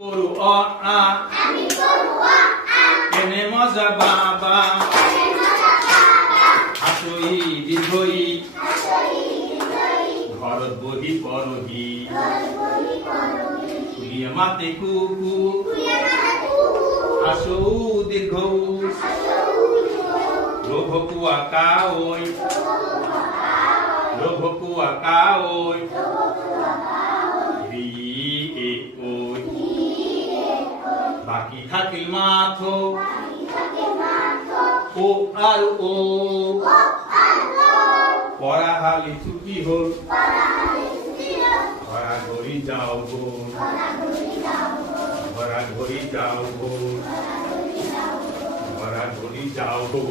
গরু অ আ এনে মজা বাবা হাসই দীর্ঘই ঘরত বহি পরহি কুলিয়ে মাতে কুকু হাসৌ দীর্ঘ লোভকুয়া কাওই লোভকুয়া কাওই রি এ ওই বাকি থাকিল মাথো ও আর ও পড়া হালি ছুটি হল ঘরা ঘড়ি যাও গো ঘরা ঘড়ি যাও গো ঘরা ঘড়ি যাও গো